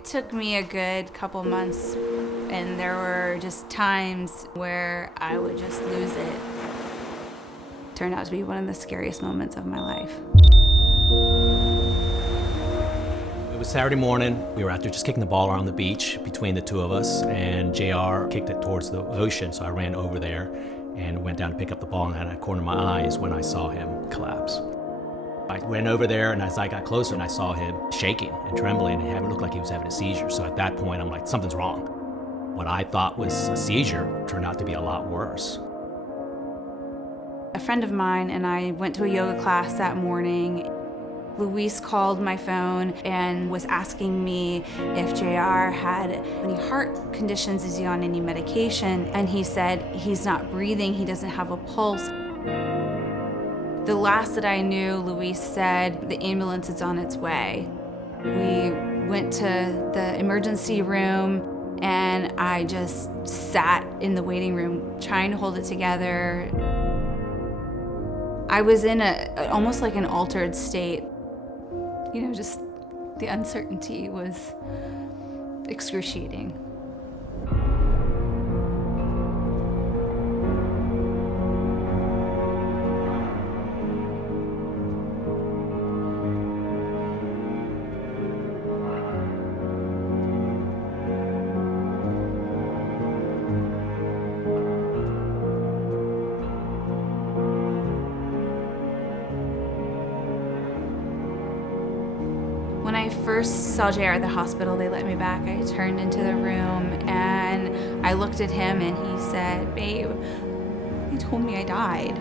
It took me a good couple months, and there were just times where I would just lose it. It turned out to be one of the scariest moments of my life. It was Saturday morning. We were out there just kicking the ball around the beach between the two of us, and JR kicked it towards the ocean, so I ran over there and went down to pick up the ball, and out of the corner of my eyes when I saw him collapse. I went over there, and as I got closer, and I saw him shaking and trembling, and it looked like he was having a seizure. So at that point, I'm like, something's wrong. What I thought was a seizure turned out to be a lot worse. A friend of mine and I went to a yoga class that morning. Luis called my phone and was asking me if JR had any heart conditions, is he on any medication? And he said he's not breathing, he doesn't have a pulse. The last that I knew, Luis said the ambulance is on its way. We went to the emergency room and I just sat in the waiting room trying to hold it together. I was in almost like an altered state. You know, just the uncertainty was excruciating. When I first saw JR at the hospital, they let me back. I turned into the room and I looked at him and he said, "Babe, he told me I died."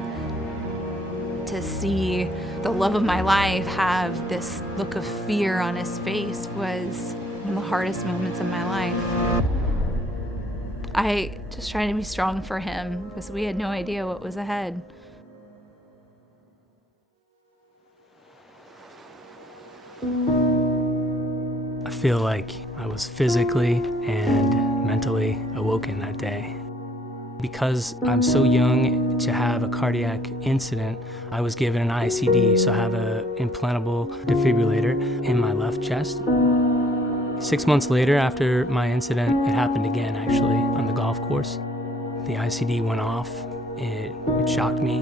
To see the love of my life have this look of fear on his face was one of the hardest moments of my life. I just tried to be strong for him because we had no idea what was ahead. I feel like I was physically and mentally awoken that day. Because I'm so young to have a cardiac incident, I was given an ICD, so I have an implantable defibrillator in my left chest. 6 months later, after my incident, it happened again actually on the golf course. The ICD went off, it shocked me,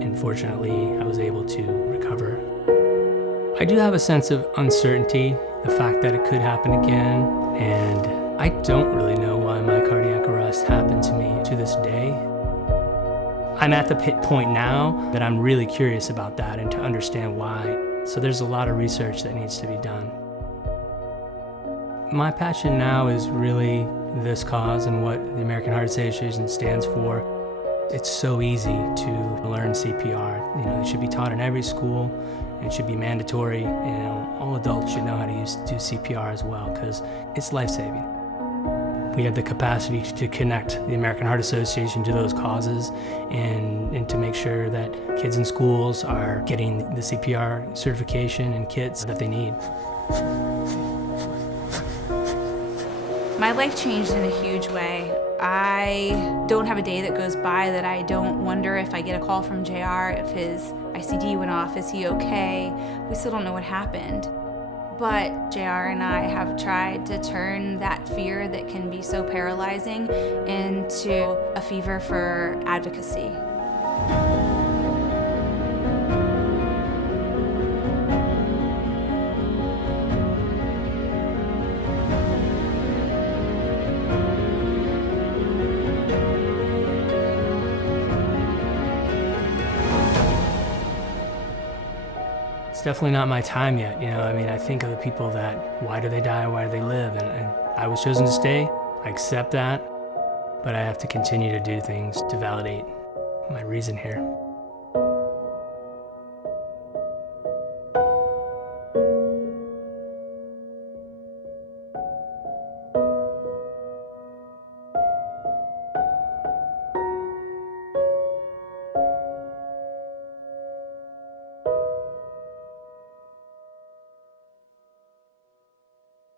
and fortunately I was able to recover. I do have a sense of uncertainty, the fact that it could happen again, and I don't really know why my cardiac arrest happened to me to this day. I'm at the point now that I'm really curious about that and to understand why. So there's a lot of research that needs to be done. My passion now is really this cause and what the American Heart Association stands for. It's so easy to learn CPR. You know, it should be taught in every school. It should be mandatory. You know, all adults should know how to do CPR as well because it's life-saving. We have the capacity to connect the American Heart Association to those causes and to make sure that kids in schools are getting the CPR certification and kits that they need. My life changed in a huge way. I don't have a day that goes by that I don't wonder if I get a call from JR, if his ICD went off, is he okay? We still don't know what happened. But JR and I have tried to turn that fear that can be so paralyzing into a fever for advocacy. It's definitely not my time yet, you know. I mean, I think of the people that, why do they die, why do they live? And I was chosen to stay. I accept that, but I have to continue to do things to validate my reason here.